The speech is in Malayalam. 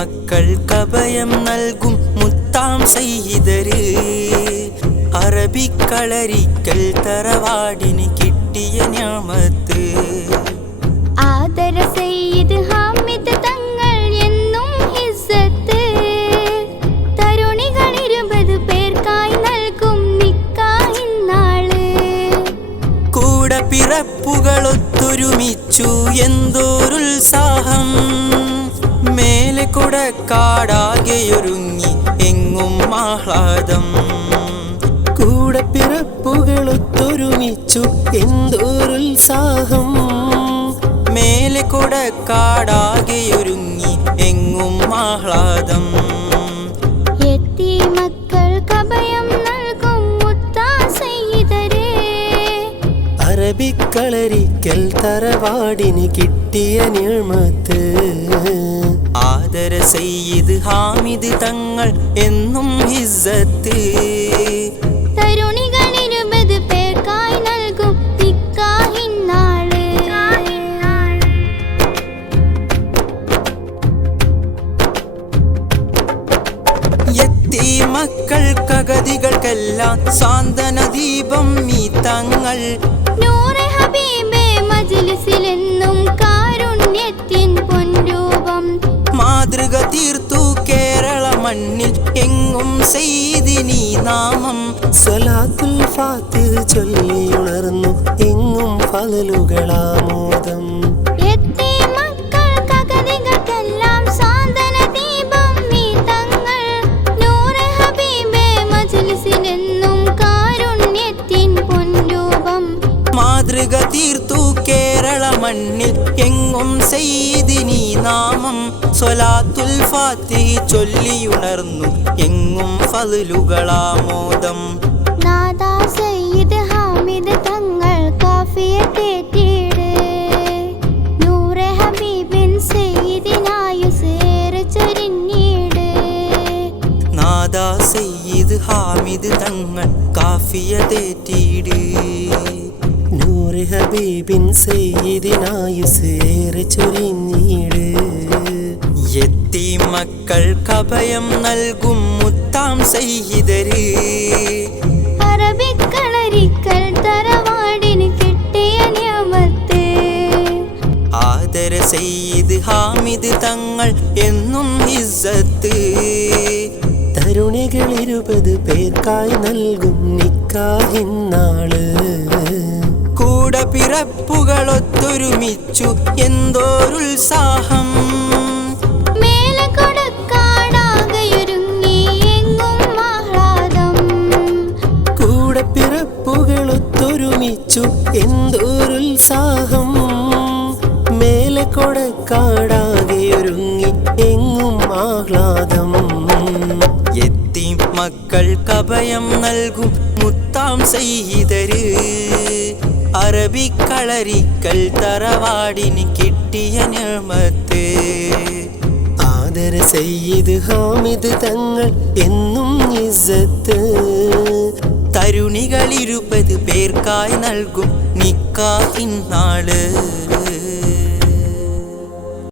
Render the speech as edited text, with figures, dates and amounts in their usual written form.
മക്കൾക്കഭയം നൽകും മുത്താം സയ്യിദര്. അറബിക്കളരിക്കൽ തറവാടിന് കിട്ടിയ ഞാമത്ത്. ആദര സയ്യിദ് ഹാമിദ് തങ്ങൾ എന്നും ഹിസ്സത്ത്. തരുണികൾ 20 പേർക്കായി നൽകും നിക്കാഹിന്നാള്. കൂടെ പിറപ്പുകളൊത്തൊരുമിച്ചു എന്തോരുത്സാഹം. മേലെ കൊടക്കാടാകെയൊരുങ്ങി എങ്ങും ആഹ്ലാദം. കൂടെ പിറപ്പുകളൊത്തൊരുമിച്ചു എന്തോരുത്സാഹം. മേലെ കൊടക്കാടാകെയൊരുങ്ങി എങ്ങും ആഹ്ലാദം. യതീമക്കൾക്കഭയം നൽകും മുത്താം സയ്യിദര്. അറബിക്കളരിക്കൽ തറവാടിന് കിട്ടിയ നിഅ്മത്ത്. ആദര സയ്യിദ് ഹാമിദ് തങ്ങൾ എന്നും ഹിസ്സത്ത്. തരുണികൾ 20 പേർക്കായി നൽകും നിക്കാഹിന്നാള്. യതീമക്കൾക്കഗതികൾക്കെല്ലാം സാന്ത്വന ദീപം ഈ തങ്ങൾ. നൂറെ ഹബീബേ മജ്‌ലിസിലെന്നും കാരുണ്യത്തിൻ പൊൻരൂപം. മാതൃക തീർത്തു കേരള മണ്ണിൽ എങ്ങും സയ്യിദിനീ നാമം. സ്വലാത്തുൽ ഫാത്തിഹ് ചൊല്ലിയുണർന്നു എങ്ങും ഫളലുകളാമോദം. യതീമക്കൾക്കഗതികൾക്കെല്ലാം സാന്ത്വന ദീപം ഈ തങ്ങൾ. നൂറെ ഹബീബേ മജ്‌ലിസിലെന്നും കാരുണ്യത്തിൻ പൊൻരൂപം. മാതൃക തീർത്തു കേരള മണ്ണിൽ എങ്ങും സയ്യിദിനീ നാമം. സ്വലാത്തുൽ ഫാത്തിഹ് ചൊല്ലിയുണർന്നു എങ്ങും ഫളലുകളാമോദം. നാദാ സയ്യിദ് ഹാമിദ് തങ്ങൾ കാഫിയത്തേറ്റിട്. നൂറെ ഹബീബിൻ സയ്യിദിനായുസേറെ ചൊരിഞ്ഞിട്. നാദാ സയ്യിദ് ഹാമിദ് തങ്ങൾ കാഫിയതേറ്റിട്. നൂറ് ഹബീബിൻ സയ്യിദിനായുസേറെ ചൊരിഞ്ഞിട്. യതീമക്കൾക്കഭയം നൽകും മുത്താം സയ്യിദര്. അറബിക്കളരിക്കൽ തറവാടിന് കിട്ടിയ നിഅ്മത്ത്. ആദര സയ്യിദ് ഹാമിദ് തങ്ങൾ എന്നും ഹിസ്സത്ത്. തരുണികൾ 20 പേർക്കായി നൽകും നിക്കാഹിന്നാള്. കൂടെ പിറപ്പുകളൊത്തൊരുമിച്ചു എന്തോരുത്സാഹം. മേലെ കൊടക്കാടാകെയൊരുങ്ങി എങ്ങും ആഹ്ലാദം. കൂടെ പിറപ്പുകളൊത്തൊരുമിച്ചു എന്തോരുത്സാഹം. മേലെ കൊടക്കാടാകെയൊരുങ്ങി എങ്ങും ആഹ്ലാദം. യതീമക്കൾക്കഭയം നൽകും മുത്താം സയ്യിദര്. അറബിക്കളരിക്കൽ തറവാടിന് കിട്ടിയ നിഅ്മത്ത്. ആദര സയ്യിദ് ഹാമിദ് തങ്ങൾ എന്നും ഇസ്സത്ത്. തരുണികൾ 20 പേർക്കായി നൽകും നിക്കാഹിന്നാള്.